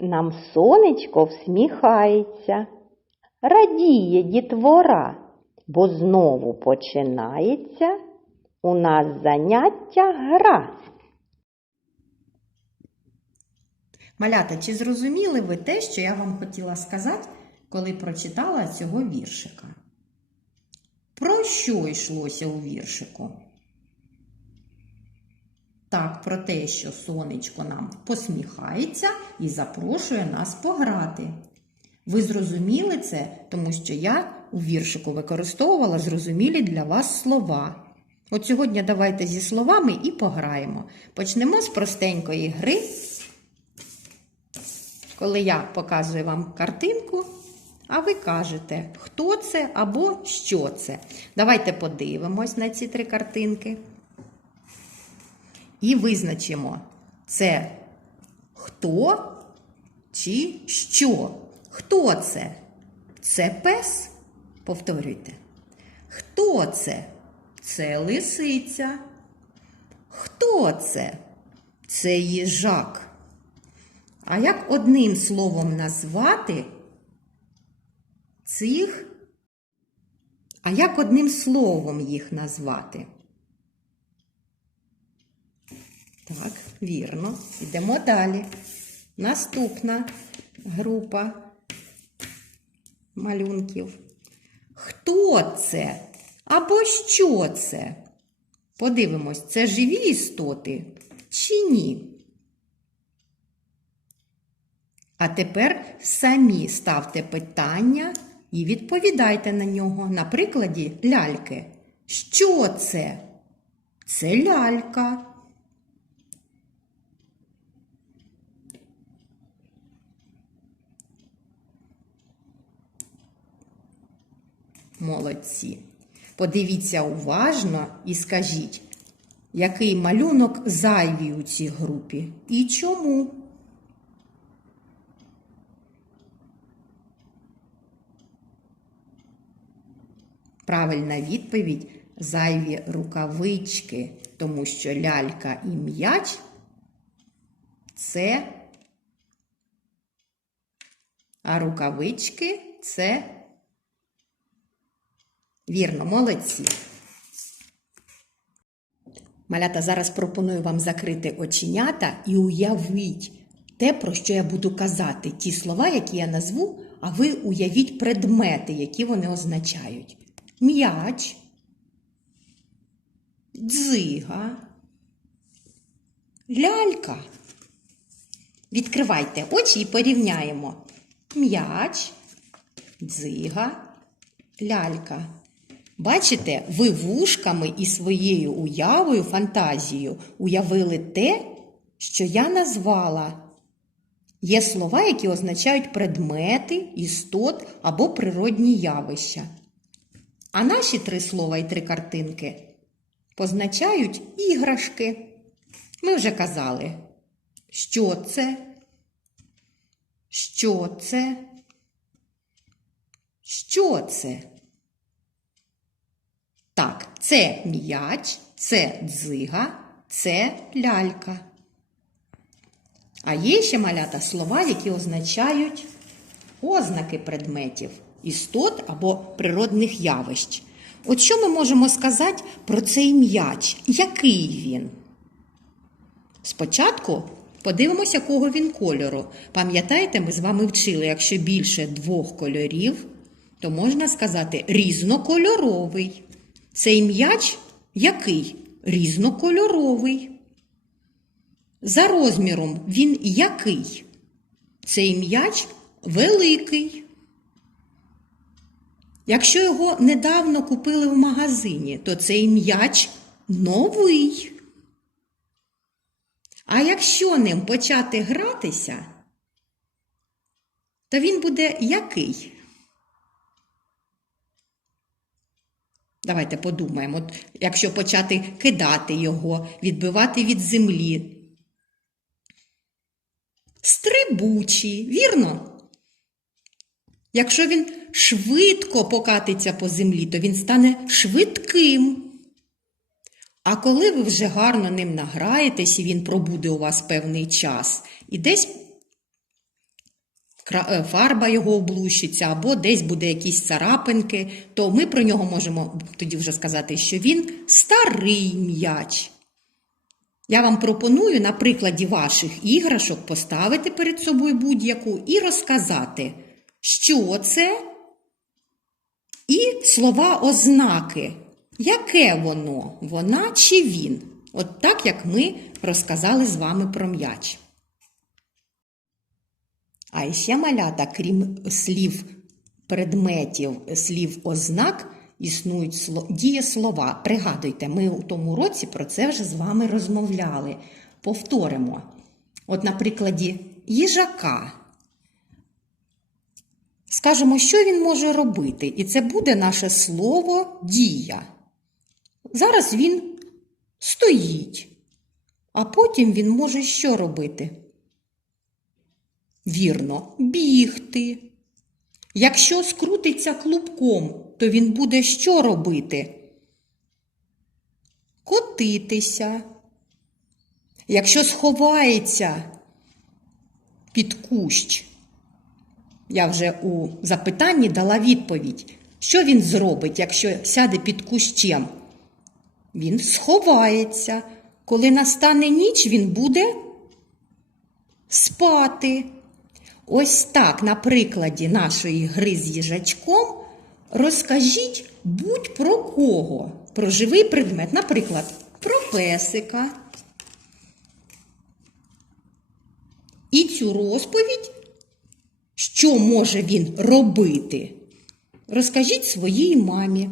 Нам сонечко всміхається, радіє дітвора, бо знову починається у нас заняття гра. Малята, чи зрозуміли ви те, що я вам хотіла сказати, коли прочитала цього віршика? Про що йшлося у віршику? Так, про те, що сонечко нам посміхається і запрошує нас пограти. Ви зрозуміли це, тому що я у віршику використовувала зрозумілі для вас слова. От сьогодні давайте зі словами і пограємо. Почнемо з простенької гри. Коли я показую вам картинку, а ви кажете, хто це або що це. Давайте подивимось на ці три картинки. І визначимо, це хто чи що. Хто це? Це пес? Повторюйте. Хто це? Це лисиця. Хто це? Це їжак. А як одним словом назвати цих? А як одним словом їх назвати? Так, вірно. Йдемо далі. Наступна група малюнків. Хто це? Або що це? Подивимось, це живі істоти чи ні? А тепер самі ставте питання і відповідайте на нього. На прикладі ляльки. Що це? Це лялька. Молодці. Подивіться уважно і скажіть, який малюнок зайвий у цій групі і чому? Правильна відповідь зайві рукавички, тому що лялька і м'яч це, а рукавички це вірно, молодці. Малята, зараз пропоную вам закрити оченята і уявіть те, про що я буду казати, ті слова, які я назву, а ви уявіть предмети, які вони означають. М'яч, дзига, лялька. Відкривайте очі і порівняємо. М'яч, дзига, лялька. Бачите, ви вушками і своєю уявою, фантазією уявили те, що я назвала. Є слова, які означають предмети, істот або природні явища. А наші три слова і три картинки позначають іграшки. Ми вже казали, що це, що це, що це. Так, це м'яч, це дзига, це лялька. А є ще малята слова, які означають ознаки предметів, істот або природних явищ. От що ми можемо сказати про цей м'яч? Який він? Спочатку подивимося, якого він кольору. Пам'ятаєте, ми з вами вчили, якщо більше двох кольорів, то можна сказати різнокольоровий. Цей м'яч який? Різнокольоровий. За розміром він який? Цей м'яч великий. Якщо його недавно купили в магазині, то цей м'яч новий. А якщо ним почати гратися, то він буде який? Давайте подумаємо, якщо почати кидати його, відбивати від землі. Стрибучий, вірно? Якщо він швидко покатиться по землі, то він стане швидким. А коли ви вже гарно ним награєтесь і він пробуде у вас певний час, і десь фарба його облущиться, або десь буде якісь царапинки, то ми про нього можемо тоді вже сказати, що він старий м'яч. Я вам пропоную на прикладі ваших іграшок поставити перед собою будь-яку і розказати, що це і слова ознаки. Яке воно? Вона чи він? От так, як ми розказали з вами про м'яч. А ще малята, крім слів предметів, слів ознак, існують сло- дієслова. Пригадуйте, ми у тому році про це вже з вами розмовляли. Повторимо. От на прикладі їжака. Скажемо, що він може робити, і це буде наше слово дія. Зараз він стоїть, а потім він може що робити? Вірно, бігти. Якщо скрутиться клубком, то він буде що робити? Котитися. Якщо сховається під кущ, я вже у запитанні дала відповідь. Що він зробить, якщо сяде під кущем? Він сховається. Коли настане ніч, він буде спати. Ось так, на прикладі нашої гри з їжачком, розкажіть будь про кого. Про живий предмет, наприклад, про песика. І цю розповідь, що може він робити, розкажіть своїй мамі.